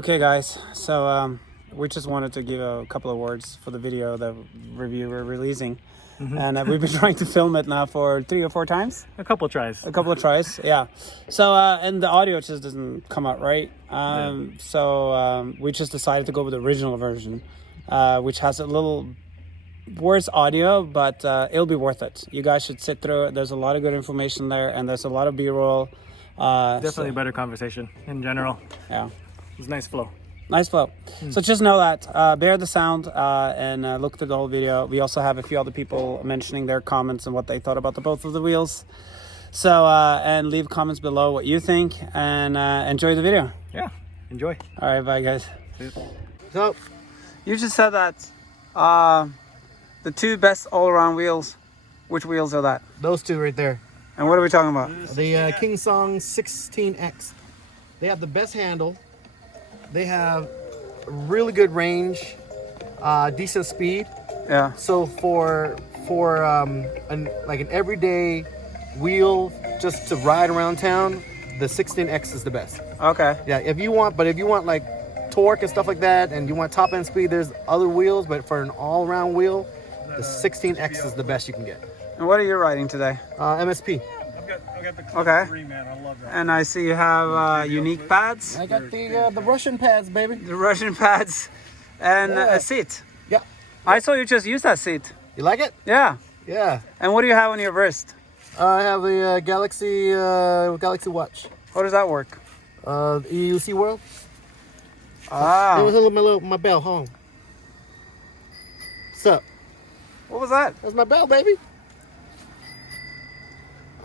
Okay guys, so we just wanted to give a couple of words for the video, the review we're releasing. And we've been trying to film it now for 3 or 4 times. A couple of tries, yeah. So and the audio just doesn't come out right. So we just decided to go with the original version, which has a little worse audio, but it'll be worth it. You guys should sit through it. There's a lot of good information there, and there's a lot of B-roll. Definitely a better conversation in general. Yeah. It's nice flow. Nice flow. So just know that. Bear the sound and look through the whole video. We also have a few other people mentioning their comments and what they thought about both of the wheels. So, and leave comments below what you think and enjoy the video. Yeah, enjoy. All right, bye guys. See you. So, you just said that the 2 best all-around wheels, which wheels are that? Those 2 right there. And what are we talking about? The King Song 16X. They have the best handle. They have really good range, decent speed. Yeah. So for an everyday wheel just to ride around town, the 16X is the best. Okay. Yeah, if you want like torque and stuff like that, and you want top end speed, there's other wheels, but for an all-around wheel, the 16X is the best you can get. And what are you riding today? MSP. I got the Okay. green, man. I love that. And I see you have unique pads. I got the Russian pads, baby. The Russian pads and Yeah. a seat. Yeah. I saw you just use that seat. You like it? Yeah. Yeah. And what do you have on your wrist? I have the Galaxy Watch. How does that work? EUC World. It Ah. was my bell home. What's up? What was that? That's my bell, baby.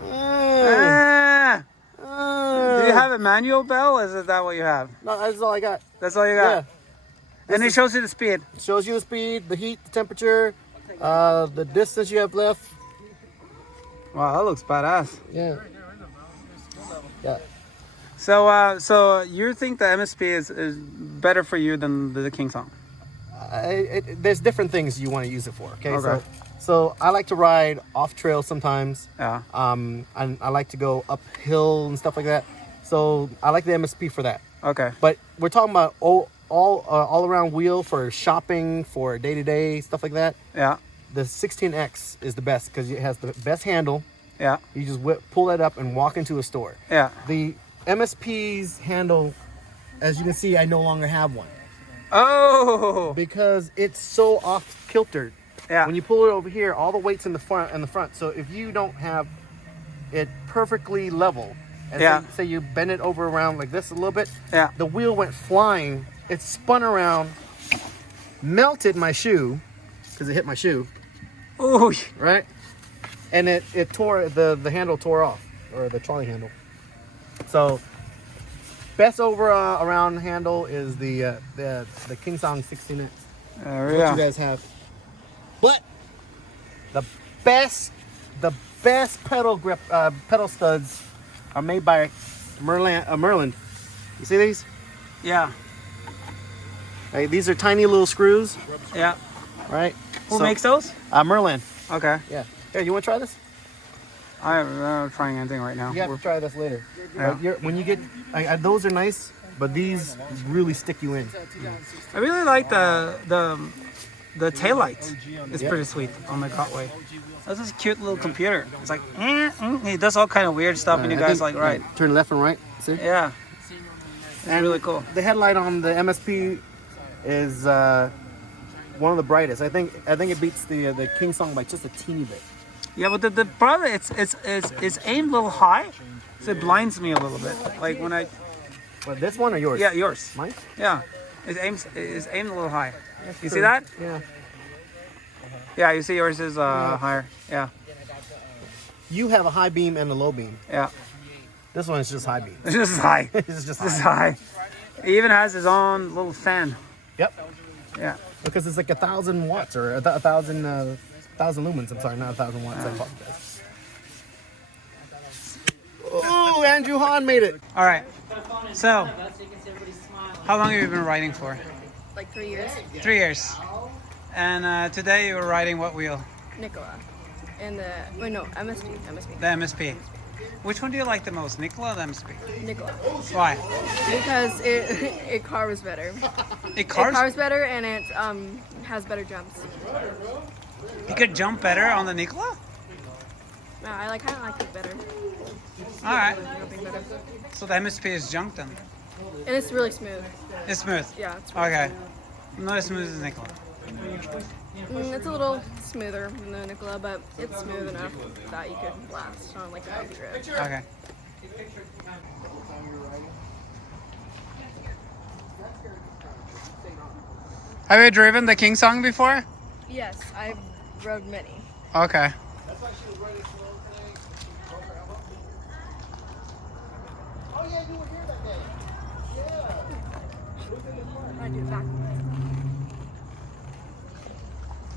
Ah. Do you have a manual bell? Is that what you have? No, that's all I got. That's all you got? Yeah. And it shows you the speed. It shows you the speed, the heat, the temperature, the distance you have left. Wow, that looks badass. Yeah. Yeah. So you think the MSP is better for you than the King Song? There's different things you want to use it for. Okay. Okay. So I like to ride off trail sometimes. Yeah. And I like to go uphill and stuff like that. So I like the MSP for that. Okay. But we're talking about all around wheel for shopping, for day to day stuff like that. Yeah. The 16X is the best because it has the best handle. Yeah. You just pull that up and walk into a store. Yeah. The MSP's handle, as you can see, I no longer have one Oh. because it's so off kilter. Yeah. When you pull it over here, all the weight's in the front. So if you don't have it perfectly level, and Yeah. say you bend it over around like this a little bit, Yeah. the wheel went flying. It spun around, melted my shoe because it hit my shoe, Ooh. right? And it tore the handle tore off, or the trolley handle. So best around handle is the King Song 16X. There we What go. you guys have. But the best pedal grip pedal studs are made by Merlin. You see these? Yeah. Right, these are tiny little screws, Yeah. right? Who makes those? Merlin. Okay. Yeah. Here, you want to try this? I'm not trying anything right now. You have to try this later. Yeah. When you get those are nice, but these really stick you in. I really like the taillight. It's Yeah. pretty sweet on the Gotway. That's this cute little computer. It's like, it does all kind of weird stuff, and you guys like, right? Turn left and right. See? Yeah. It's really cool. The headlight on the MSP is one of the brightest. I think it beats the King Song by just a teeny bit. Yeah, but the problem it's aimed a little high, so it blinds me a little bit. Like when I, But this one or yours? yeah, yours. Mine? Yeah, it's aimed a little high. You see true. that? Yeah. Yeah, you see yours is higher. Yeah, You have a high beam and a low beam. yeah. This one is just high beam. It's just high. It's just It's high. high. He even has his own little fan. Yep. Yeah. Because it's like 1,000 watts or 1,000 lumens. I'm sorry, not 1,000 watts. I apologize. Oh, Andrew Hahn made it. All right. So, how long have you been riding for? Like 3 years. 3 years. And today you were riding what wheel? Nicola. And the, wait, no, MSP. The MSP. Which one do you like the most, Nikola or the MSP? Nikola. Why? Because it carves better. It carves? It carves better and it has better jumps. You could jump better on the Nikola? No, I kind of like it better. Alright. Jumping better. So the MSP is junk then? And it's really smooth. It's smooth? Yeah, it's really Okay. Not as smooth as Nikola. It's a little smoother than the Nikola, but it's smooth enough that you could blast on like a bumpy road. Okay. Have you driven the King Song before? Yes, I've rode many. Okay. That's why she was running slow today. Broke her elbow. Oh yeah, you were here that day. Yeah. I do it backwards.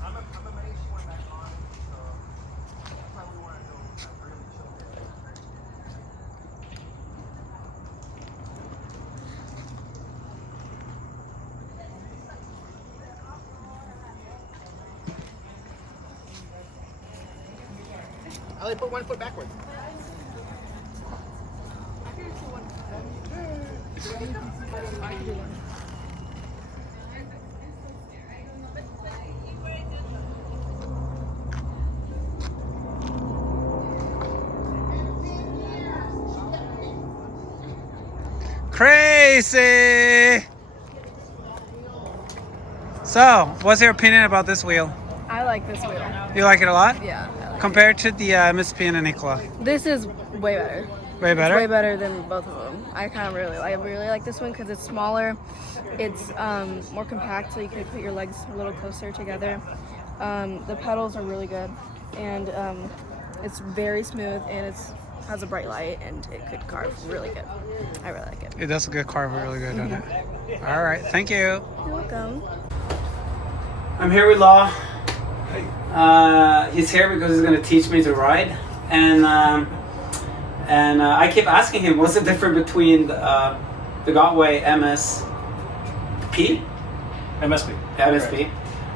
I'm amazed she went back on. So that's why we want to do a really chill day. I only put 1 foot backwards. Crazy! So, what's your opinion about this wheel? I like this wheel. You like it a lot? Yeah. I like Compared to the MSP and the Nikola? it. This is way better. Way better? It's way better than both of them. I really like this one because it's smaller. It's more compact, so you could put your legs a little closer together. The pedals are really good, and it's very smooth, and it has a bright light, and it could carve really good. I really like it. It does a good carve really good, doesn't it? Alright, thank you. You're welcome. I'm here with Law. He's here because he's going to teach me to ride, and I keep asking him what's the difference between the Gotway MSP, MSP.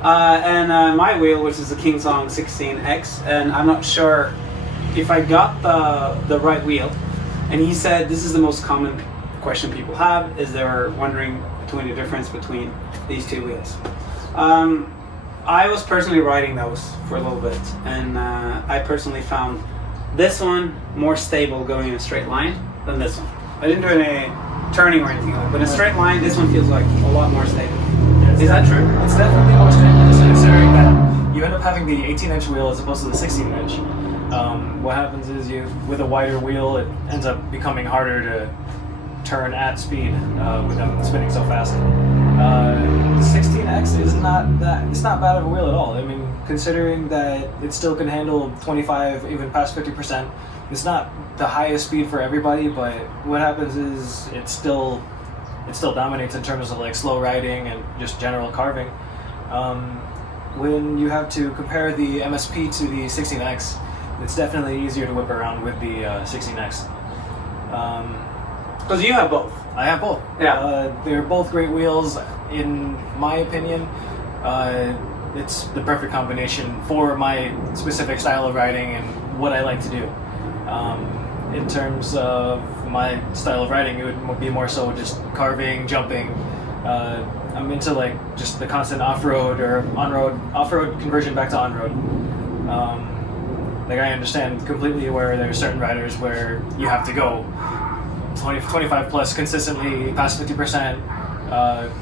and my wheel, which is the King Song 16X, and I'm not sure if I got the right wheel. And he said this is the most common question people have, is they're wondering between the difference between these two wheels. I was personally riding those for a little bit, and I personally found this one more stable going in a straight line than this one. I didn't do any turning or anything like that, but in a straight line, this one feels like a lot more stable. Is that true? It's definitely more stable, considering that you end up having the 18-inch wheel as opposed to the 16-inch. What happens is with a wider wheel, it ends up becoming harder to turn at speed with them spinning so fast. The 16X is not bad of a wheel at all. I mean, considering that it still can handle 25, even past 50%, it's not the highest speed for everybody, but what happens is it still dominates in terms of like slow riding and just general carving. When you have to compare the MSP to the 16X, it's definitely easier to whip around with the 16X. Because you have both. I have both. Yeah. They're both great wheels. In my opinion, it's the perfect combination for my specific style of riding and what I like to do. In terms of my style of riding, it would be more so just carving, jumping. I'm into like just the constant off-road or off-road conversion back to on-road. Like I understand completely where there are certain riders where you have to go 25 plus consistently, past 50%,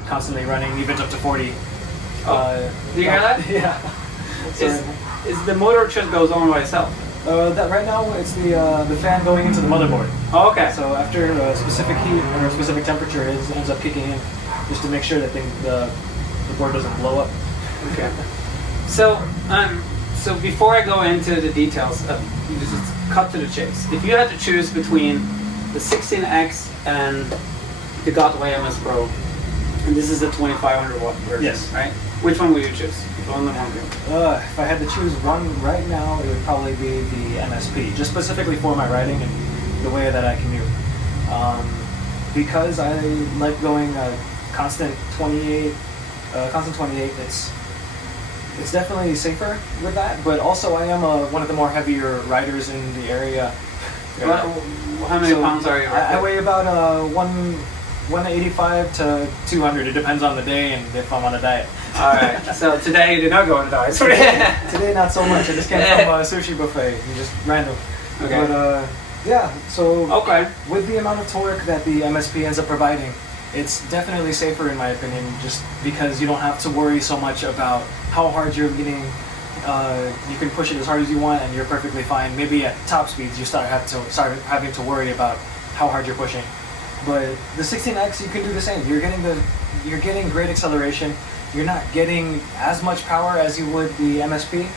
constantly running, even up to 40. Do you hear that? Yeah. Is the motor just goes on by itself? That right now it's the fan going into the motherboard. Oh, okay. So after a specific heat or a specific temperature ends up kicking in, just to make sure that the board doesn't blow up. Okay. So before I go into the details, you just cut to the chase. If you had to choose between the 16X and the Gotway MS Pro, and this is the 2500 watt version, yes, right? Which one would you choose? On the one wheel. If I had to choose one right now, it would probably be the MSP, just specifically for my riding and the way that I commute. Because I like going constant 28. It's definitely safer with that, but also I am one of the more heavier riders in the area, How many pounds are you? I weigh about 185 to 200. It depends on the day and if I'm on a diet. All right. So today you did not go on a diet. Today not so much. I just came from a sushi buffet. You just random. Okay. But yeah. So Okay. with the amount of torque that the MSP ends up providing, it's definitely safer in my opinion, just because you don't have to worry so much about how hard you're getting. You can push it as hard as you want, and you're perfectly fine. Maybe at top speeds, you start having to worry about how hard you're pushing. But the 16X, you can do the same. You're getting great acceleration. You're not getting as much power as you would the MSP,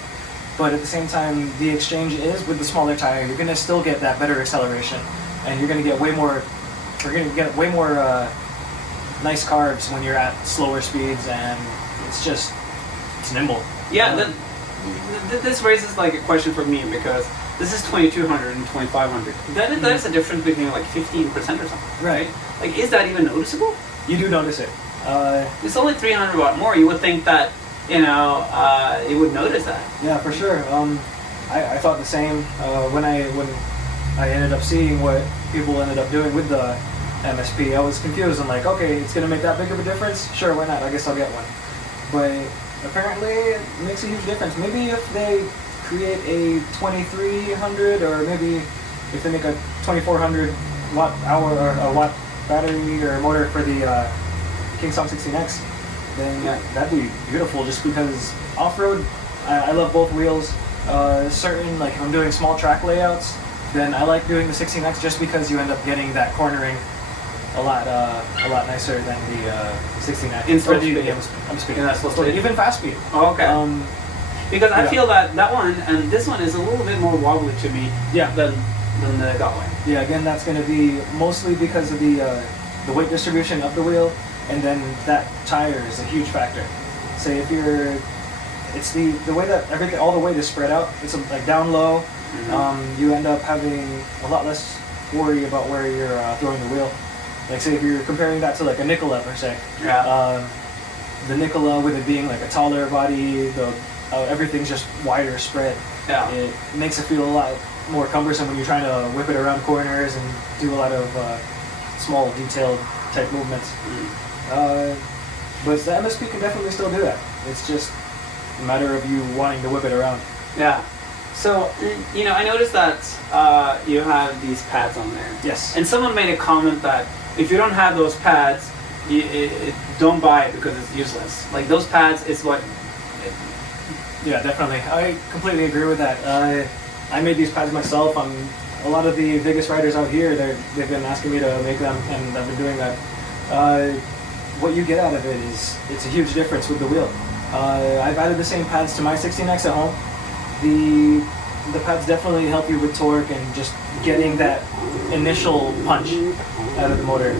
but at the same time, the exchange is with the smaller tire. You're gonna still get that better acceleration, and you're gonna get way more. You're gonna get way more nice carbs when you're at slower speeds, and it's nimble. Yeah. This raises like a question for me because this is 2200 and 2500. That is a difference between like 15% or something, right? Like, is that even noticeable? You do notice it. It's only 300 watt more. You would think that, you would notice that. Yeah, for sure. I thought the same when I ended up seeing what people ended up doing with the MSP. I was confused. I'm like, okay, it's gonna make that big of a difference? Sure, why not? I guess I'll get one. But apparently, it makes a huge difference. Maybe if they create a 2300, or maybe if they make a 2400 watt hour or a watt battery or motor for the Kingsong 16X, then that'd be beautiful. Just because off-road, I love both wheels. Certain, like if I'm doing small track layouts, then I like doing the 16X just because you end up getting that cornering a lot nicer than the 16X. In slow speed. I'm speaking that slow speed. Even fast speed. Oh, okay. Because I yeah. feel that one and this one is a little bit more wobbly to me. Yeah. Than the Gotway. Yeah. Again, that's going to be mostly because of the weight distribution of the wheel, and then that tire is a huge factor. Say if it's the way that all the weight is spread out. It's like down low. Mm-hmm. You end up having a lot less worry about where you're throwing the wheel. Like say if you're comparing that to like a Nikola per se. Yeah. The Nikola, with it being like a taller body, everything's just wider spread. Yeah. It makes it feel a lot more cumbersome when you're trying to whip it around corners and do a lot of small detailed type movements. But the MSP can definitely still do that. It's just a matter of you wanting to whip it around. Yeah. So, I noticed that you have these pads on there. Yes. And someone made a comment that if you don't have those pads, don't buy it because it's useless. Like those pads is what. Yeah, definitely. I completely agree with that. I made these pads myself. A lot of the Vegas riders out here, they've been asking me to make them, and I've been doing that. What you get out of it it's a huge difference with the wheel. I've added the same pads to my 16X at home. The pads definitely help you with torque and just getting that initial punch out of the motor.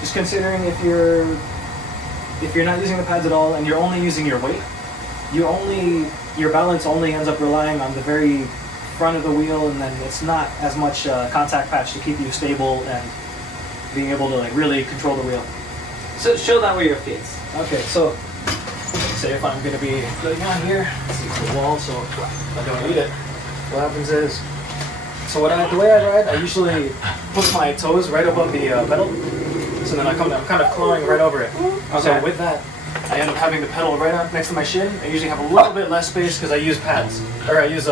Just considering if you're not using the pads at all and you're only using your weight, your balance only ends up relying on the very front of the wheel, and then it's not as much contact patch to keep you stable and being able to like really control the wheel. So show that with your feet. Okay, so say if I'm going to be going on here, let's see, it's the wall, so I don't need it. What happens is, the way I ride, I usually put my toes right above the pedal, so then I'm kind of clawing right over it. Okay. So with that, I end up having the pedal right up next to my shin. I usually have a little bit less space because I use pads, or I use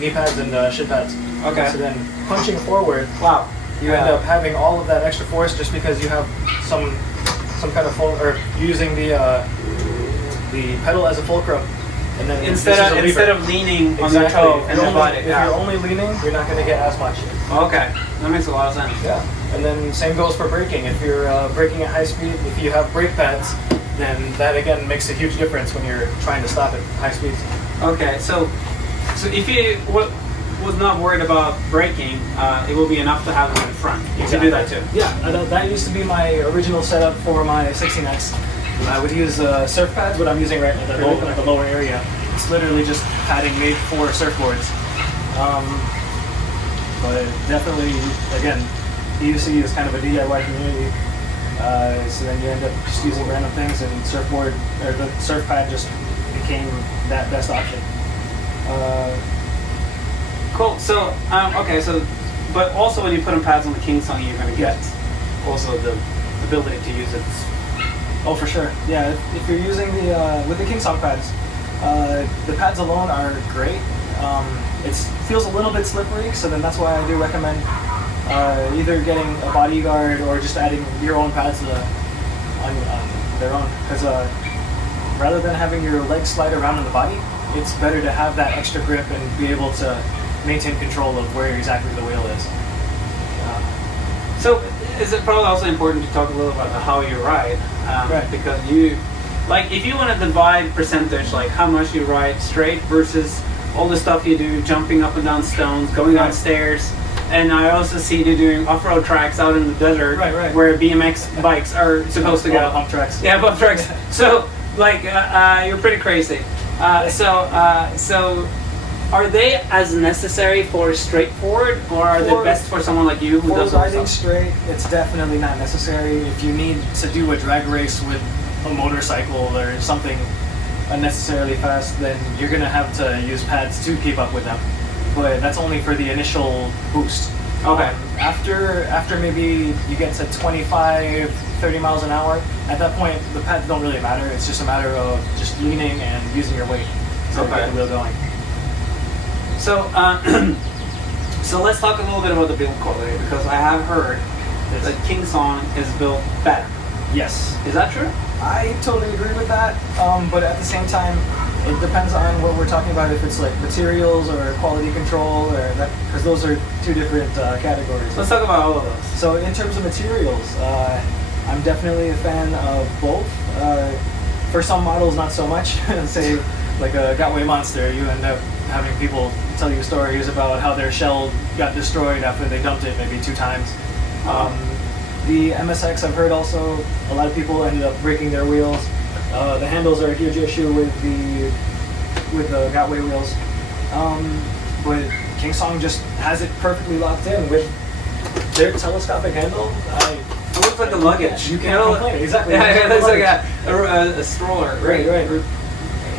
knee pads and shin pads. Okay. So then punching forward, Wow. you end up having all of that extra force just because you have some kind of using the pedal as a fulcrum, and then Instead of leaning on the toe and the body. If you're only leaning, you're not going to get as much. Okay, that makes a lot of sense. Yeah, and then same goes for braking. If you're braking at high speed, if you have brake pads, then that again makes a huge difference when you're trying to stop at high speeds. Okay, so if you was not worried about braking, it will be enough to have them in front. You can do that too. Yeah, that used to be my original setup for my 16X. I would use surf pads, what I'm using right now, the lower area. It's literally just padding made for surfboards. But definitely, again, EUC is kind of a DIY community. So then you end up just using random things, and the surf pad just became that best option. Cool. So, okay. So, but also when you put on pads on the King Song, you're going to get also the ability to use it. Oh, for sure. Yeah, if you're using the with the King Song pads, the pads alone are great. It feels a little bit slippery, so then that's why I do recommend either getting a bodyguard or just adding your own pads on their own. Because rather than having your legs slide around in the body, it's better to have that extra grip and be able to maintain control of where exactly the wheel is. So is it probably also important to talk a little about how you ride? Right. Because you, like, if you want to divide percentage, like how much you ride straight versus all the stuff you do, jumping up and down stones, going Right. downstairs, and I also see you doing off-road tracks out in the desert, Right. where BMX bikes are supposed to All go. the pump tracks. Yeah, bump tracks. So, like, you're pretty crazy. So, are they as necessary for straightforward, or are they For- best for someone like you who For does all riding stuff? straight, it's definitely not necessary. If you need to do a drag race with a motorcycle or something unnecessarily fast, then you're gonna have to use pads to keep up with them. But that's only for the initial boost. Okay. After maybe you get to 25, 30 miles an hour, at that point the pads don't really matter. It's just a matter of just leaning and using your weight to Okay. get the wheel going. So, so let's talk a little bit about the build quality, because I have heard that King Song is built better. Yes. Is that true? I totally agree with that, but at the same time, it depends on what we're talking about. If it's like materials or quality control, or that, because those are two different categories. Let's talk about all of those. So in terms of materials, I'm definitely a fan of both. For some models, not so much. Say like a Gotway Monster, you end up having people tell you stories about how their shell got destroyed after they dumped it maybe 2 times. The MSX, I've heard also, a lot of people ended up breaking their wheels. The handles are a huge issue with the Gotway wheels. But King Song just has it perfectly locked in with their telescopic handle. It looks like a luggage. You can't complain. Exactly. Yeah, it looks like Luggage. a stroller. Right.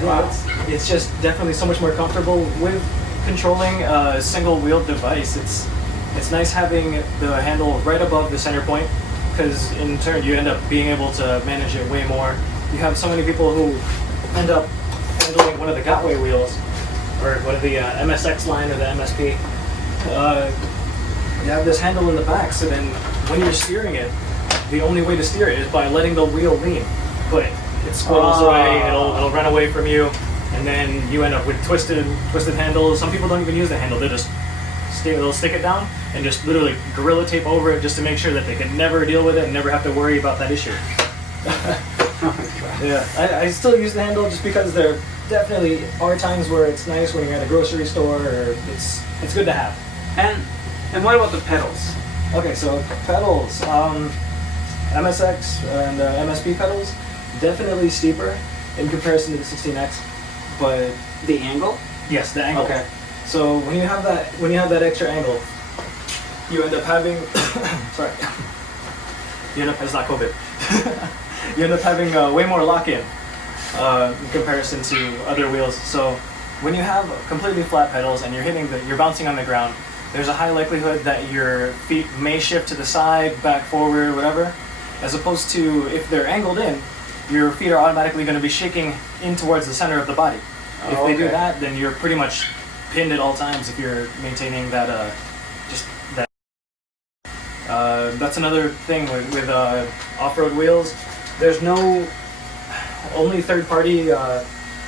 Wow. It's just definitely so much more comfortable with controlling a single wheel device. It's nice having the handle right above the center point, because in turn you end up being able to manage it way more. You have so many people who end up handling one of the Gotway wheels, or one of the MSX line or the MSP. You have this handle in the back, so then when you're steering it, the only way to steer it is by letting the wheel lean. But it squirrels away, it'll run away from you, and then you end up with twisted handles. Some people don't even use the handle; they'll stick it down and just literally gorilla tape over it just to make sure that they can never deal with it and never have to worry about that issue. Yeah, I still use the handle just because there definitely are times where it's nice when you're at a grocery store, or it's good to have. And what about the pedals? Okay, so pedals, MSX and MSP pedals, definitely steeper in comparison to the 16X, but The angle? yes, the angle. Okay. So when you have that extra angle, you end up having sorry, it's not COVID. You end up having way more lock-in in comparison to other wheels. So when you have completely flat pedals and you're bouncing on the ground, there's a high likelihood that your feet may shift to the side, back, forward, whatever, as opposed to if they're angled in, your feet are automatically going to be shaking in towards the center of the body. If they do okay. that, then you're pretty much pinned at all times if you're maintaining that just that. That's another thing with off-road wheels. There's only third-party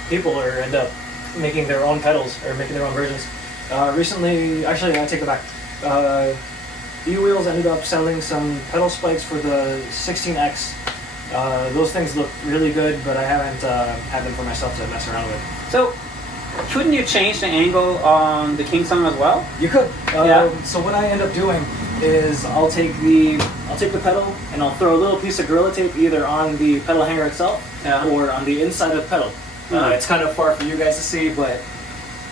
people or end up making their own pedals or making their own versions. Recently, actually, I take it back. E-Wheels ended up selling some pedal spikes for the 16X. Those things look really good, but I haven't had them for myself to mess around with. So, couldn't you change the angle on the King Song as well? You could. Yeah. So what I end up doing is I'll take the pedal and I'll throw a little piece of Gorilla Tape either on the pedal hanger itself or on the inside of the pedal. It's kind of far for you guys to see, but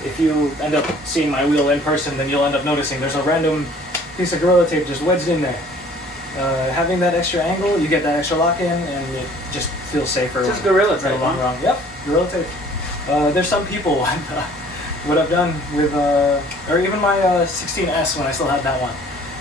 if you end up seeing my wheel in person, then you'll end up noticing there's a random piece of Gorilla Tape just wedged in there. Having that extra angle, you get that extra lock in, and it just feels safer. Just Gorilla for the Tape, long huh? run. Yep, Gorilla Tape. There's some people what I've done with, or even my 16S when I still had that one,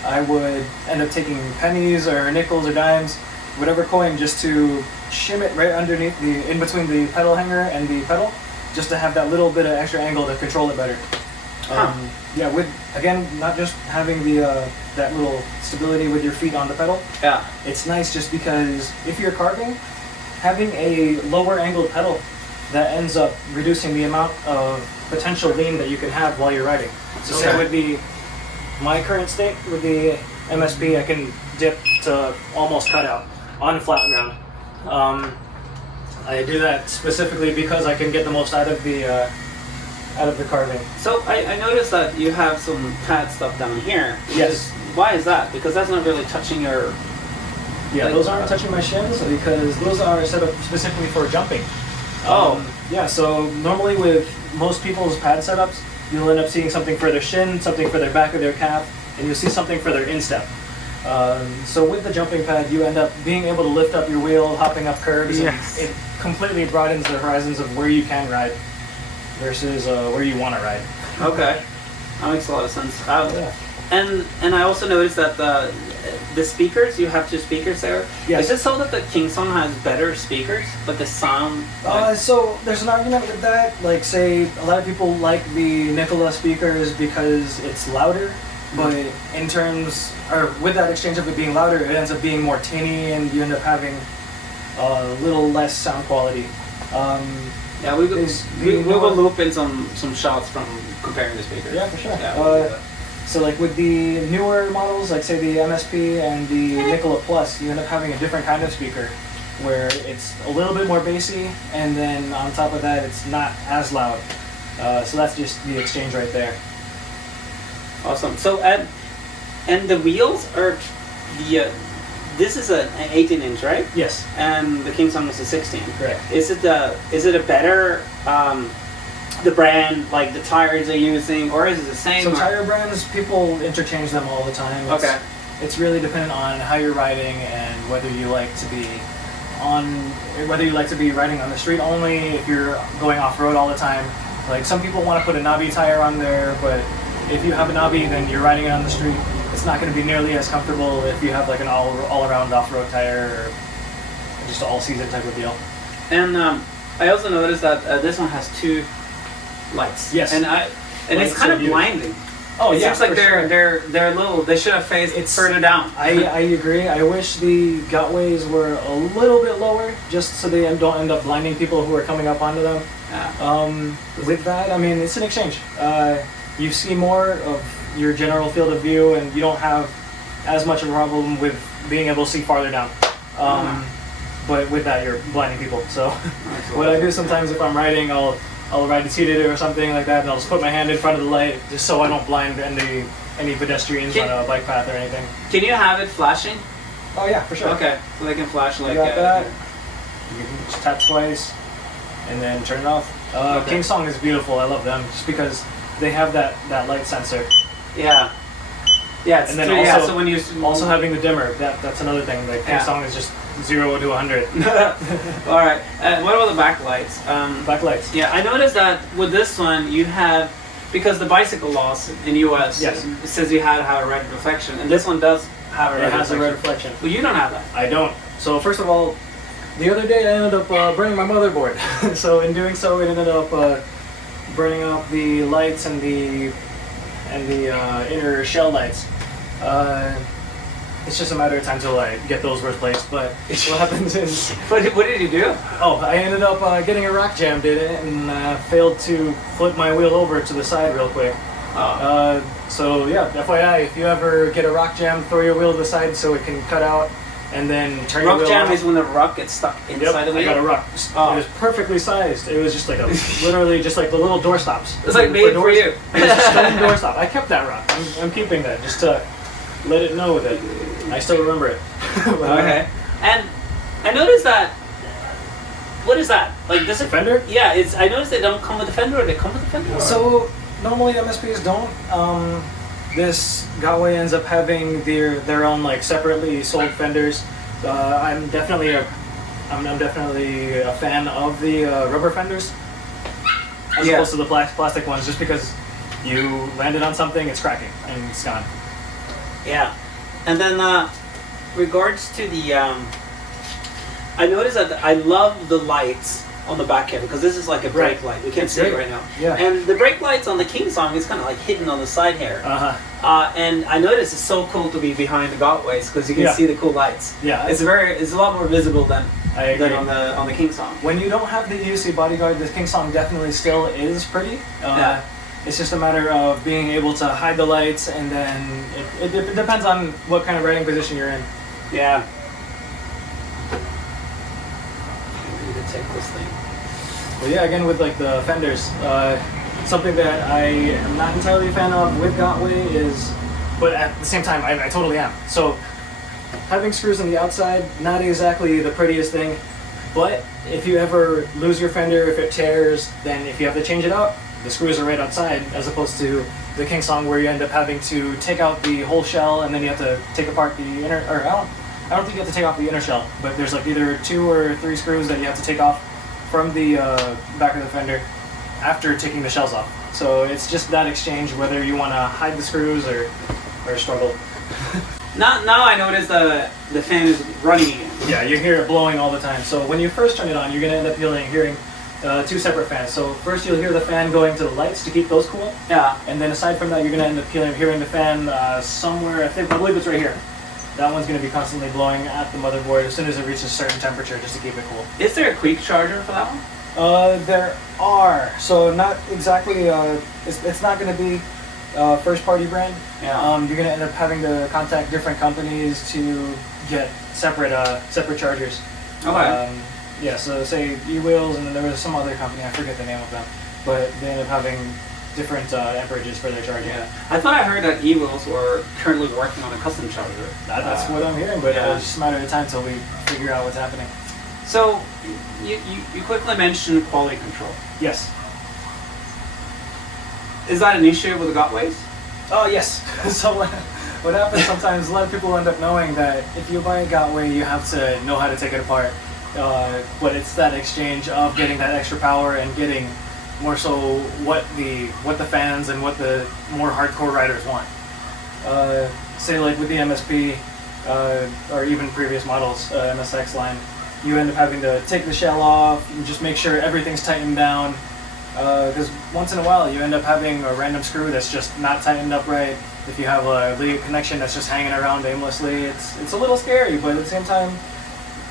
I would end up taking pennies or nickels or dimes, whatever coin, just to shim it right underneath in between the pedal hanger and the pedal, just to have that little bit of extra angle to control it better. Yeah, with, again, not just having that little stability with your feet on the pedal. Yeah. It's nice just because if you're carving, having a lower angled pedal, that ends up reducing the amount of potential lean that you can have while you're riding. So say with my current state with the MSP, I can dip to almost cut out on flat ground. I do that specifically because I can get the most out of the carving. So I noticed that you have some pad stuff down here. Yes. Why is that? Because that's not really touching your... Yeah, like, those aren't touching my shins because those are set up specifically for jumping. Yeah, so normally with most people's pad setups, you'll end up seeing something for their shin, something for their back of their calf, and you'll see something for their instep. So with the jumping pad, you end up being able to lift up your wheel, hopping up curves, Yes. and it completely broadens the horizons of where you can ride versus where you want to ride. Okay. That makes a lot of sense. Yeah. And I also noticed that the speakers, you have 2 speakers there. Yes. Is it so that the King Song has better speakers, but the sound... So there's an argument with that. Like, say, a lot of people like the Nicola speakers because it's louder, but in terms, or with that exchange of it being louder, it ends up being more tinny, and you end up having a little less sound quality. yeah, we will loop in some shots from comparing the speakers. Yeah, for sure. Yeah, we'll do that. So like with the newer models, like say the MSP and the Nicola Plus, you end up having a different kind of speaker where it's a little bit more bassy, and then on top of that, it's not as loud. So that's just the exchange right there. Awesome. So and the wheels are this is an 18-inch, right? Yes. And the King Song is a 16. Correct. Is it a better the brand, like the tires they're using, or is it the same? So tire brands, people interchange them all the time. It's really dependent on how you're riding and whether you like to be riding on the street only, if you're going off-road all the time. Like some people want to put a knobby tire on there, but if you have a knobby, then you're riding it on the street. It's not going to be nearly as comfortable if you have like an all-around off-road tire or just an all-season type of deal. And I also noticed that this one has 2 lights. Yes. And it's kind of huge. blinding. Oh it yeah, seems like for sure. they're little. They should have faced further down. I agree. I wish the Gotways were a little bit lower, just so they don't end up blinding people who are coming up onto them. Yeah. With that, I mean, it's an exchange. You see more of your general field of view, and you don't have as much of a problem with being able to see farther down. But with that, you're blinding people. So what I do sometimes if I'm riding, I'll ride seated or something like that, and I'll just put my hand in front of the light just so I don't blind any pedestrians on a bike path or anything. Can you have it flashing? Oh yeah, for sure. Okay, so they can flash like You got that. You can just tap twice and then turn it off. Okay. King Song is beautiful. I love them just because they have that light sensor. Yeah. Yeah, it's And then true, also, so when you also having the dimmer, that's another thing. Like King Yeah. Song is just 0 to 100. All right. What about the backlights? Backlights. Yeah, I noticed that with this one you have, because the bicycle laws in US Yes. says you had to have a red reflection, and this one does have a red It has reflection. a red reflection. Well, you don't have that. I don't. So first of all, the other day I ended up burning my motherboard. So in doing so, it ended up burning out the lights and the inner shell lights. It's just a matter of time till I get those replaced. But what happens is, What did you do? I ended up getting a rock jammed in it and failed to flip my wheel over to the side real quick. So yeah, FYI, if you ever get a rock jam, throw your wheel to the side so it can cut out, and then turn your Rock wheel jam off. is when the rock gets stuck inside the I wheel. got a rock. Oh. It was perfectly sized. It was just like literally just like the little door stops. It's like made for you. It was a stone door stop. I kept that rock. I'm keeping that just to let it know that I still remember it. Okay. And I noticed that. What is that? Like this Fender? Yeah, I noticed they don't come with a fender, or they come with a fender. Or? So normally MSPs don't. This Gotway ends up having their own like separately sold fenders. I'm definitely a fan of the rubber fenders. as Yeah. opposed to the plastic ones, just because you landed on something, it's cracking and it's gone. Yeah, and then regards to the, I noticed that I love the lights on the back here because this is like a brake Right. light. We can't It's see it great. right now. Yeah. And the brake lights on the King Song is kind of like hidden on the side here. And I noticed it's so cool to be behind the Gotways because you can Yeah. see the cool lights. Yeah, it's a lot more visible than I agree. on the King Song. When you don't have the EUC bodyguard, the King Song definitely still is pretty. Yeah. It's just a matter of being able to hide the lights, and then it depends on what kind of riding position you're in. Yeah. I need to take this thing. Well, yeah, again with like the fenders, something that I am not entirely a fan of with Gotway is, but at the same time I totally am. So having screws on the outside, not exactly the prettiest thing, but if you ever lose your fender, if it tears, then if you have to change it out, the screws are right outside, as opposed to the King Song where you end up having to take out the whole shell and then you have to take apart the inner, or I don't think you have to take off the inner shell, but there's like either 2 or 3 screws that you have to take off from the back of the fender after taking the shells off. So it's just that exchange, whether you want to hide the screws or struggle. Now I notice the fan is running again. Yeah, you hear it blowing all the time. So when you first turn it on, you're going to end up hearing 2 separate fans. So first you'll hear the fan going to the lights to keep those cool. Yeah. And then aside from that, you're going to end up hearing the fan somewhere, I believe it's right here. That one's going to be constantly blowing at the motherboard as soon as it reaches a certain temperature, just to keep it cool. Is there a quick charger for that one? There are. So not exactly, it's not going to be first party brand. Yeah. You're going to end up having to contact different companies to get separate chargers. Okay. Yeah, so say E-Wheels, and then there was some other company, I forget the name of them, but they end up having different amperages for their charging. Yeah. I thought I heard that E-Wheels were currently working on a custom charger. That's what I'm hearing, but yeah. it's just a matter of time until we figure out what's happening. So, you quickly mentioned quality control. Yes. Is that an issue with the Gotways? Oh, yes. So what happens sometimes, a lot of people end up knowing that if you buy a Gotway, you have to know how to take it apart. But it's that exchange of getting that extra power and getting more so what the fans and what the more hardcore riders want. Say like with the MSP or even previous models, MSX line, you end up having to take the shell off and just make sure everything's tightened down. Because once in a while you end up having a random screw that's just not tightened up right. If you have a lead connection that's just hanging around aimlessly, it's a little scary, but at the same time,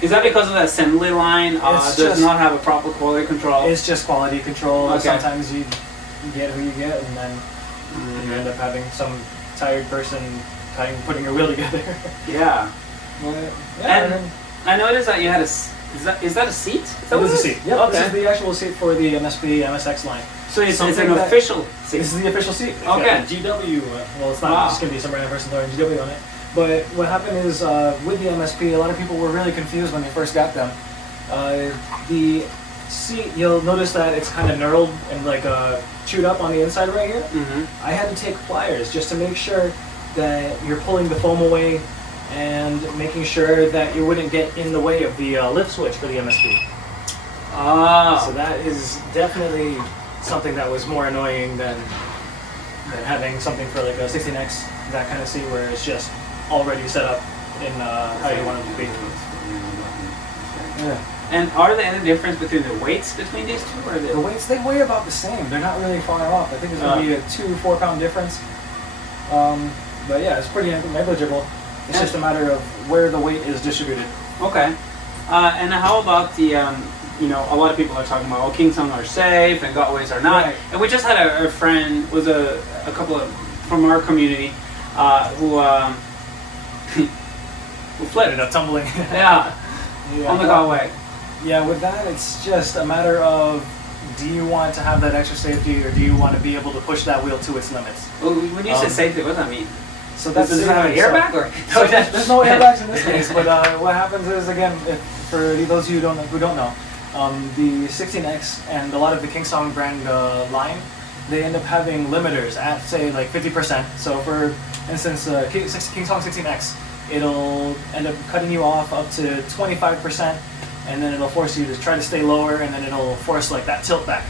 Is that because of the assembly line does not have a proper quality control? it's just quality control. Okay. Sometimes you get who you get, and then you end up having some tired person putting your wheel together. Yeah. But, And then I noticed that you had is that a seat? Is that it what is a it seat. Yep, Okay. this is the actual seat for the MSP MSX line. So it's something an that- official seat. This is the official seat. It's Okay. got the GW. Well, it's not Wow. just going to be some random person throwing GW on it. But what happened is with the MSP, a lot of people were really confused when they first got them. The seat, you'll notice that it's kind of knurled and like chewed up on the inside right here. Mm-hmm. I had to take pliers just to make sure that you're pulling the foam away and making sure that you wouldn't get in the way of the lift switch for the MSP. Oh. So that is definitely something that was more annoying than having something for like a 16X, that kind of seat where it's just already set up in how you want it to be. Yeah. And are there any difference between the weights between these two? Or The weights, they weigh about the same. They're not really far off. I think there's going to be a 2-4 pound difference. But yeah, it's pretty negligible. It's just a matter of where the weight is distributed. Okay. And how about the, a lot of people are talking about, King Song are safe and Gotways are not. Right. And we just had a friend, was a couple of, from our community, who flipped. Ended up tumbling. Yeah, Yeah. on the Gotway. Yeah, with that, it's just a matter of, do you want to have that extra safety, or do you want to be able to push that wheel to its limits? Well, when you say safety, what does that mean? So Does it have an safety. airbag or? So there's no airbags in this case, but what happens is, again, for those of you who don't know, the 16X and a lot of the King Song brand line, they end up having limiters at, say, like 50%. So for instance, King Song 16X, it'll end up cutting you off up to 25%, and then it'll force you to try to stay lower, and then it'll force like that tilt back.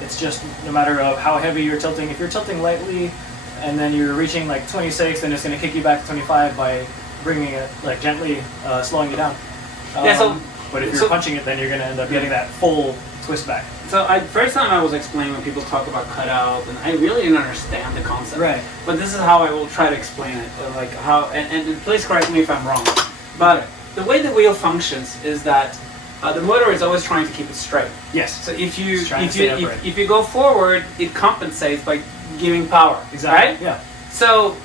It's just a matter of how heavy you're tilting. If you're tilting lightly and then you're reaching like 26, then it's going to kick you back to 25 by bringing it like gently, slowing you down. But if you're punching it, then you're going to end up getting that full twist back. So first time I was explaining when people talk about cutout, and I really didn't understand the concept. Right. But this is how I will try to explain it. Like how, and please correct me if I'm wrong. But the way the wheel functions is that the motor is always trying to keep it straight. Yes. So if you go forward, it compensates by giving power. Exactly. Right? Yeah. So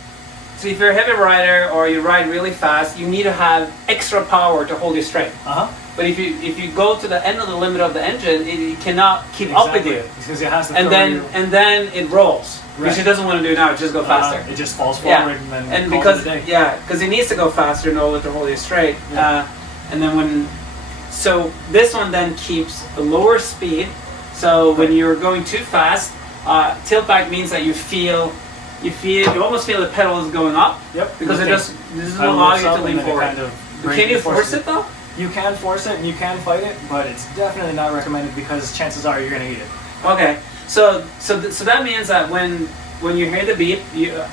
if you're a heavy rider or you ride really fast, you need to have extra power to hold you straight. But if you go to the end of the limit of the engine, it cannot keep up with you. Because it has to and then it rolls. Right. Which it doesn't want to do now, it just go faster. It just falls forward and because it needs to go faster in order to hold you straight. Yeah. And then so this one then keeps a lower speed. So when you're going too fast, tilt back means that you almost feel the pedal is going up. Yep. Because it doesn't allow you to lean forward. Can you force it though? You can force it and you can fight it, but it's definitely not recommended because chances are you're going to eat it. Okay, so that means that when you hear the beep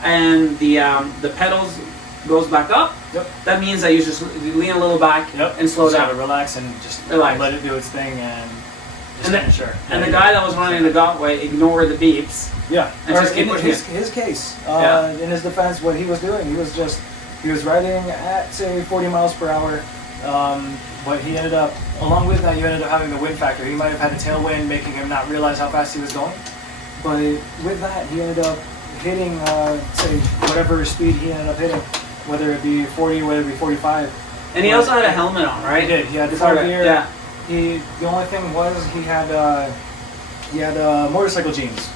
and the pedals goes back up, that means that you just lean a little back and slow down. Relax and just relax. Let it do its thing and sure. And the guy that was running the Gotway ignored the beeps. Yeah. And just keep in pushing his case, in his defense, what he was doing, he was riding at say 40 miles per hour. But he ended up, along with that, you ended up having the wind factor. He might have had a tailwind, making him not realize how fast he was going. But with that, he ended up hitting, say, whatever speed he ended up hitting, whether it be 40, whether it be 45. And he also had a helmet on, right? He did. He had full gear. Yeah. The only thing was he had motorcycle jeans,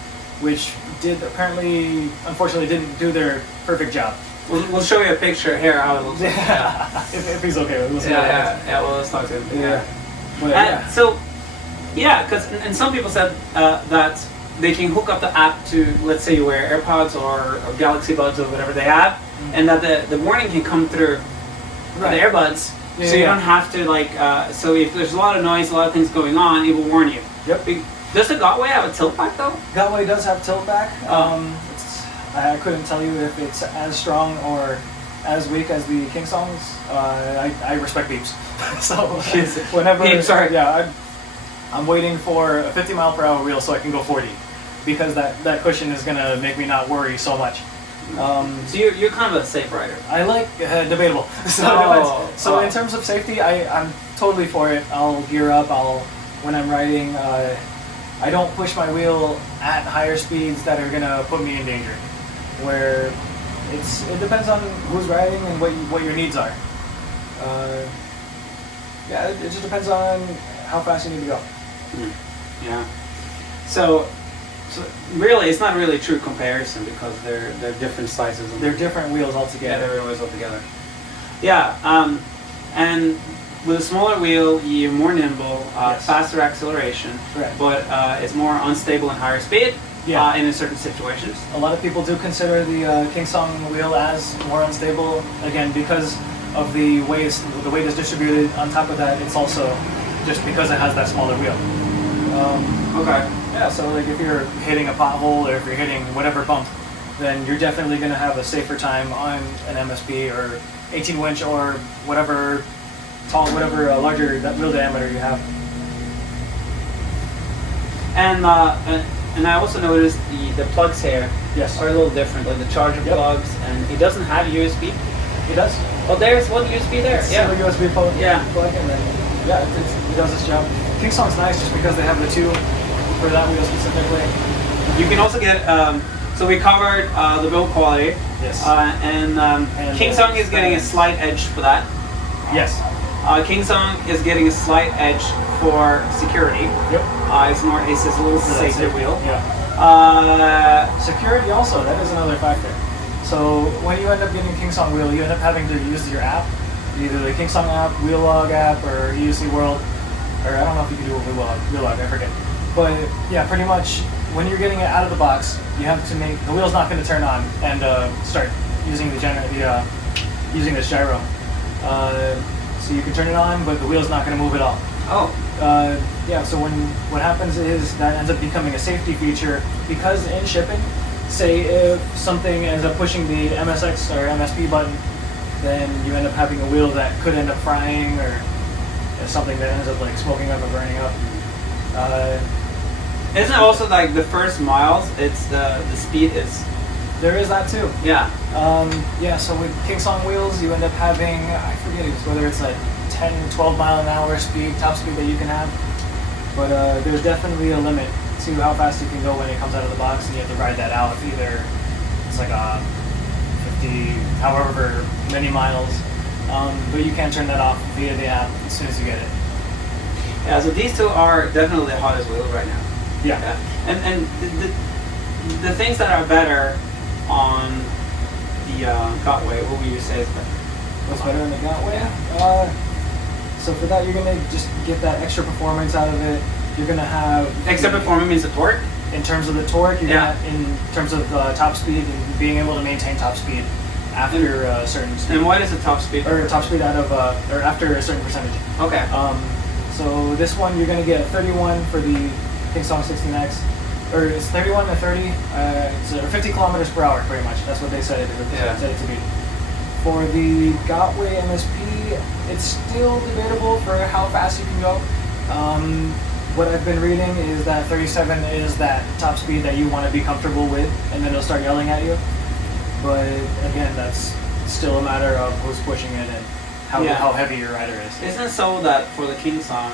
which unfortunately didn't do their perfect job. We'll show you a picture here how it looks like. If he's okay with it. Well, let's talk to him. Yeah. And some people said that they can hook up the app to, let's say you wear AirPods or Galaxy Buds or whatever they have, and that the warning can come through the earbuds, so you don't have to so if there's a lot of noise, a lot of things going on, it will warn you. Yep. Does the Gotway have a tilt back though? Gotway does have tilt back. I couldn't tell you if it's as strong or as weak as the King Songs. I respect beeps. So whenever beeps are I'm waiting for a 50 mile per hour wheel so I can go 40, because that cushion is gonna make me not worry so much. So you're kind of a safe rider. I like debatable. So in terms of safety, I'm totally for it. I'll gear up. When I'm riding, I don't push my wheel at higher speeds that are gonna put me in danger. Where it depends on who's riding and what your needs are. It just depends on how fast you need to go. Yeah. So really, it's not really a true comparison because they're different sizes. They're different wheels altogether. Yeah, they're different wheels altogether. Yeah. And with a smaller wheel, you're more nimble, faster acceleration, but it's more unstable and higher speed. In certain situations. A lot of people do consider the King Song wheel as more unstable, again, because of the way it's distributed. On top of that, it's also just because it has that smaller wheel. Okay. Yeah, so like if you're hitting a pothole or if you're hitting whatever bump, then you're definitely going to have a safer time on an MSP or 18 winch or whatever larger wheel diameter you have. And I also noticed the plugs here are a little different, like the charger plugs, and it doesn't have USB. It does. Oh, there's one USB there. It's a USB plug. Yeah. And then it does its job. King Song's nice just because they have the two for that wheel specifically. You can also get. So we covered the build quality. Yes. And King Song is getting a slight edge for that. Yes. King Song is getting a slight edge for security. Yep. It's a little safer wheel. Yeah. Security also, that is another factor. So when you end up getting a King Song wheel, you end up having to use your app, either the King Song app, Wheel Log app, or EUC World, or I don't know if you can do a Wheel Log, I forget. But yeah, pretty much when you're getting it out of the box, you have to make the wheel's not going to turn on and start using using this gyro. So you can turn it on, but the wheel's not going to move at all. Oh. Yeah, so what happens is that ends up becoming a safety feature because in shipping, say if something ends up pushing the MSX or MSP button, then you end up having a wheel that could end up frying or something that ends up like smoking up or burning up. Isn't it also like the first miles, it's the speed is... There is that too. Yeah. Yeah, so with Kingsong wheels, you end up having, I forget whether it's like 10, 12 mile an hour speed, top speed that you can have. But there's definitely a limit to how fast you can go when it comes out of the box, and you have to ride that out. Either it's like a 50, however many miles, but you can turn that off via the app as soon as you get it. Yeah, so these two are definitely the hottest wheels right now. Yeah. And the things that are better on the Gotway, what would you say is better? What's better in the Gotway? Yeah. So for that, you're gonna just get that extra performance out of it. You're gonna have Extra performance means the torque? in terms of the torque. You're Yeah. gonna, in terms of top speed and being able to maintain top speed after a certain speed. And what is the top speed? Or top speed out of or after a certain percentage. Okay. So this one you're gonna get a 31 for the Kingsong 16X, or it's 31 to 30, it's 50 kilometers per hour pretty much. That's what they said Yeah. said it to be. For the Gotway MSP, it's still debatable for how fast you can go. What I've been reading is that 37 is that top speed that you want to be comfortable with, and then it'll start yelling at you. But again, that's still a matter of who's pushing it and how heavy your rider is. Isn't it so that for the Kingsong,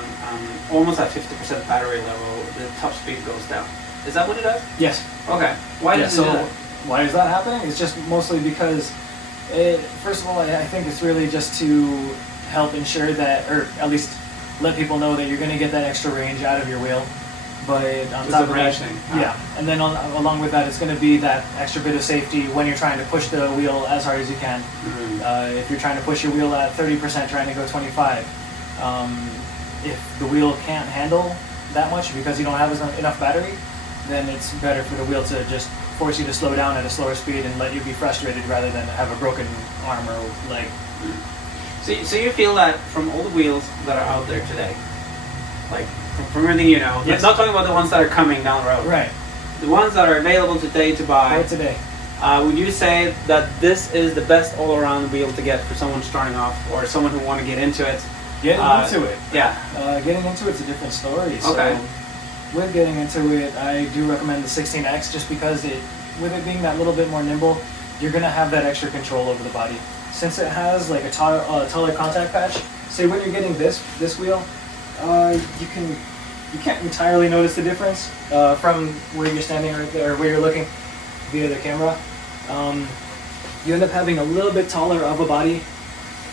almost at 50% battery level, the top speed goes down? Is that what it does? Yes. Okay. Why Yeah, does it do so that? why is that happening? It's just mostly because first of all, I think it's really just to help ensure that, or at least let people know that you're going to get that extra range out of your wheel. But on It's top a of range that, thing. yeah, and then along with that, it's going to be that extra bit of safety when you're trying to push the wheel as hard as you can. Mhm. If you're trying to push your wheel at 30%, trying to go 25, if the wheel can't handle that much because you don't have enough battery, then it's better for the wheel to just force you to slow down at a slower speed and let you be frustrated rather than have a broken arm or leg. So you feel that from all the wheels that are out there today, like from everything you know, Yes. not talking about the ones that are coming down the road, Right. the ones that are available today to buy, For today. would you say that this is the best all-around wheel to get for someone starting off or someone who want to get into it? Getting into it. Yeah. Getting into it's a different story. Okay. So with getting into it, I do recommend the 16X just because with it being that little bit more nimble, you're gonna have that extra control over the body. Since it has like a taller contact patch, say when you're getting this wheel, you can't entirely notice the difference from where you're standing right there, or where you're looking via the camera. You end up having a little bit taller of a body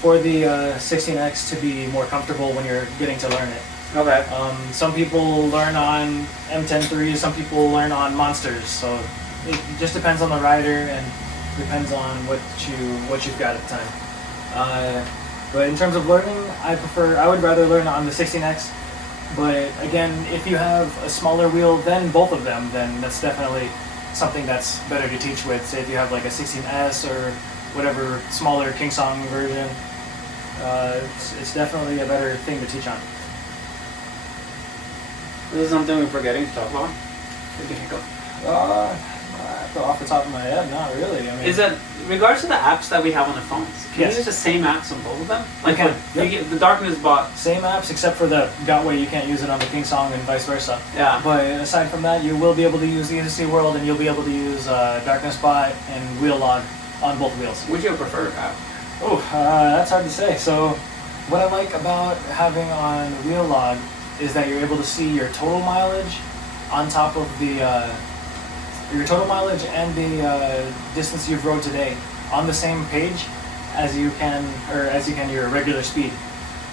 for the 16X to be more comfortable when you're getting to learn it. Okay. Some people learn on M10.3s, some people learn on monsters, so it just depends on the rider and depends on what you've got at the time. But in terms of learning, I would rather learn on the 16X. But again, if you have a smaller wheel than both of them, then that's definitely something that's better to teach with. Say if you have like a 16S or whatever smaller Kingsong version, it's definitely a better thing to teach on. This is something we're forgetting to talk about. Maybe hiccup. Off the top of my head, not really. I mean, Is that in regards to the apps that we have on the phones? Can Yes. you use the same apps on both of them? Like can, you yep. get the darkness bot. same apps except for the Gotway? You can't use it on the Kingsong and vice versa. Yeah. But aside from that, you will be able to use the EUC World and you'll be able to use Darkness Bot and Wheel Log on both wheels. Which you prefer app? Oh, that's hard to say. So, what I like about having on Wheel Log is that you're able to see your total mileage on top of the your total mileage and the distance you've rode today on the same page as you can your regular speed.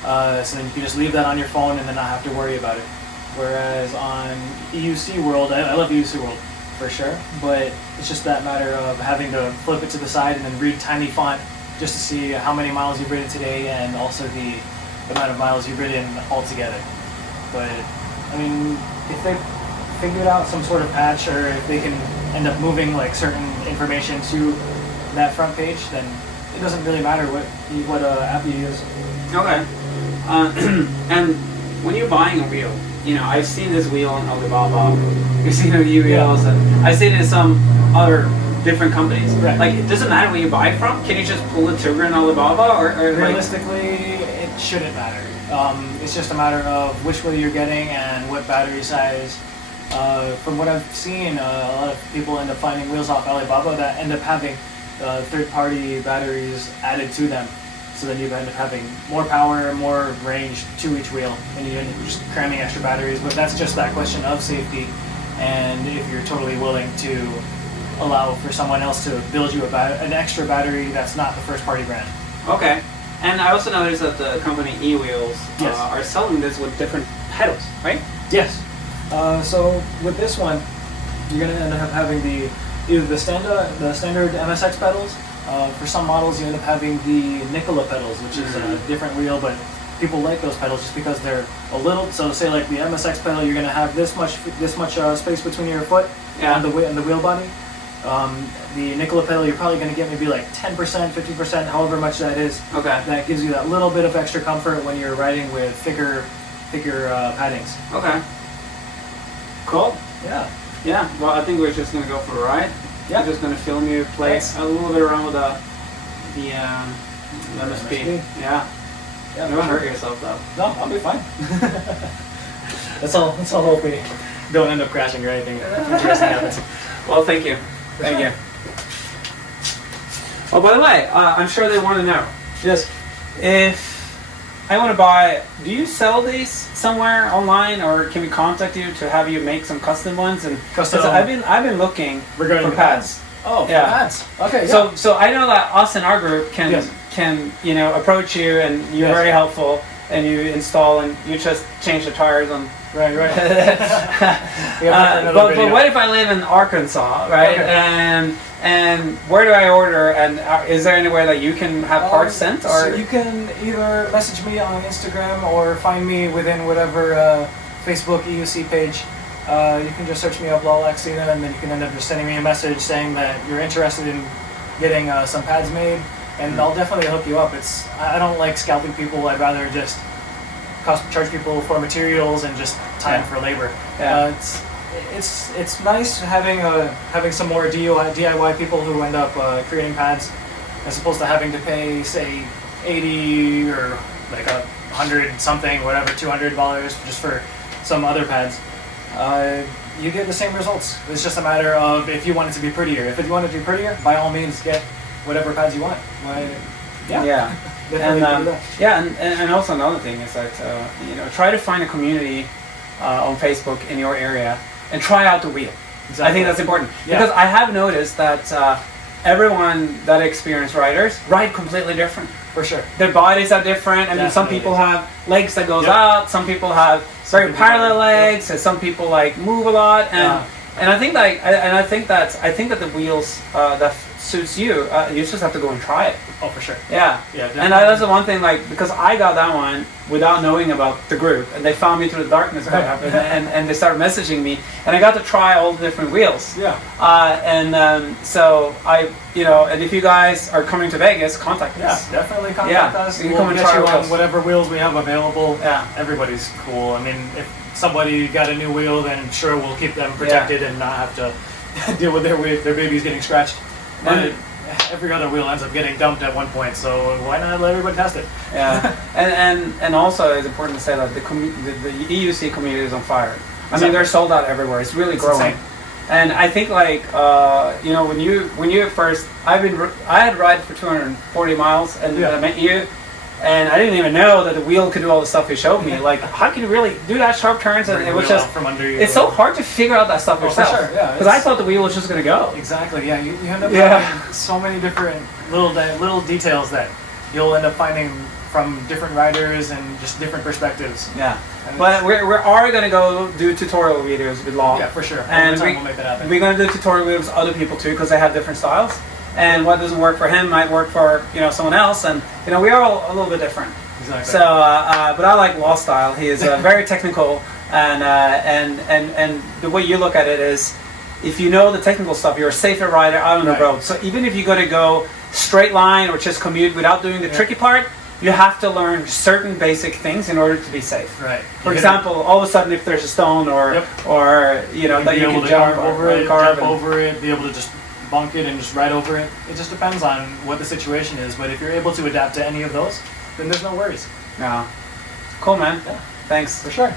So then you can just leave that on your phone and then not have to worry about it. Whereas on EUC World, I love EUC World for sure, but it's just that matter of having to flip it to the side and then read tiny font just to see how many miles you've ridden today and also the amount of miles you've ridden altogether. But I mean, if they figured out some sort of patch, or if they can end up moving like certain information to that front page, then it doesn't really matter what app you use. Okay. And when you're buying a wheel, you know, I've seen this wheel on Alibaba, you've seen the wheels, and I've seen it in some other different companies. Right. Like, it doesn't matter where you buy from. Can you just pull the trigger in Alibaba, or like, Realistically, it shouldn't matter. It's just a matter of which wheel you're getting and what battery size. From what I've seen, a lot of people end up finding wheels off Alibaba that end up having third-party batteries added to them. So then you end up having more power, more range to each wheel, and you end up just cramming extra batteries. But that's just that question of safety, and if you're totally willing to allow for someone else to build you an extra battery that's not the first-party brand. okay. And I also noticed that the company E-Wheels Yes. are selling this with different pedals, right? Yes. So with this one, you're going to end up having either the standard MSX pedals. For some models, you end up having the Nikola pedals, which is a different wheel, but people like those pedals just because they're a little. So say like the MSX pedal, you're going to have this much space between your foot and the wheel body. The Nikola pedal, you're probably going to get maybe like 10%, 50%, however much that is. Okay. That gives you that little bit of extra comfort when you're riding with thicker paddings. Okay. Cool. Yeah. Yeah. Well, I think we're just gonna go for a ride. Yeah. I'm just gonna film you play Nice. a little bit around with the MSP. Yeah. Yeah. Don't hurt yourself though. No, I'll be fine. That's all. Hope we don't end up crashing or anything interesting happens. Well, thank you. Thank you. Oh, by the way, I'm sure they want to know Yes. if I want to buy. Do you sell these somewhere online, or can we contact you to have you make some custom ones? And 'cause Custom- I've been looking Regarding for the pads. Oh, for Yeah. pads. Okay. Yeah. So I know that us in our group can Yes. approach you, and you're Yes. very helpful, and you install and you just change the tires on. right. But what if I live in Arkansas, right? Okay. And where do I order? And is there anywhere that you can have parts sent? Or So you can either message me on Instagram or find me within whatever Facebook EUC page. You can just search me up, Lalaxina, and then you can end up just sending me a message saying that you're interested in getting some pads made, and I'll definitely hook you up. I don't like scalping people. I'd rather just charge people for materials and just time for labor. Yeah. It's nice having some more DIY people who end up creating pads, as opposed to having to pay, say, $80 or like $100 something, whatever, $200 just for some other pads. You get the same results. It's just a matter of if you want it to be prettier. If you want it to be prettier, by all means, get whatever pads you want. Yeah. Definitely do that. Yeah, and also another thing is that try to find a community on Facebook in your area and try out the wheel. Exactly. I think that's important Yeah. because I have noticed that everyone that experienced riders ride completely different. For sure. Their bodies are different. I mean, some Definitely. people have legs that goes Yep. out. Some people have very people parallel have- legs, and some people like move a lot. And I think that the wheels that suits you, you just have to go and try it. Oh, for sure. Yeah. Yeah, And that's the one thing, like, because I got that one without knowing about the group, and they found me through the darkness, and they started messaging me, and I got to try all the different wheels. Yeah. So and if you guys are coming to Vegas, contact Yeah, us. definitely contact us. You can We'll come and get try you our on wheels. whatever wheels we have available. Yeah. Everybody's cool. I mean, if somebody got a new wheel, then sure we'll keep them protected and not have to deal with their babies getting scratched. But And- every other wheel ends up getting dumped at one point, so why not let everybody test it? Yeah, and also it's important to say that the EUC community is on fire. I mean, they're sold out everywhere. It's really growing. insane. And I think when you first, I had ride for 240 miles, and Yeah. I met you, and I didn't even know that the wheel could do all the stuff you showed me. Like, how can you really do that sharp turns? And Bring it the was wheel just, out from under you. it's so hard to figure out that stuff Oh, for yourself. sure, yeah, Because I it's- thought the wheel was just gonna go. Exactly. Yeah, you end up Yeah. having so many different little details that you'll end up finding from different riders and just different perspectives. Yeah. And But we are going to go do tutorial videos with Law. Yeah, for sure. And Over time we'll make that happen. we're going to do tutorial videos with other people too, because they have different styles. And what doesn't work for him might work for someone else. And we are all a little bit different. Exactly. So, but I like Law's style. He is very technical, and the way you look at it is, if you know the technical stuff, you're a safer rider out on the Right. road. So even if you're going to go straight line or just commute without doing the tricky part, you have to learn certain basic things in order to be safe. Right. For example, all of a sudden, if there's a stone or you know that be you able can to jump carve over it, it, carve jump over it, be able to just bunk it and just ride over it. It just depends on what the situation is. But if you're able to adapt to any of those, then there's no worries. Yeah. Cool, man. Yeah. Thanks. For sure.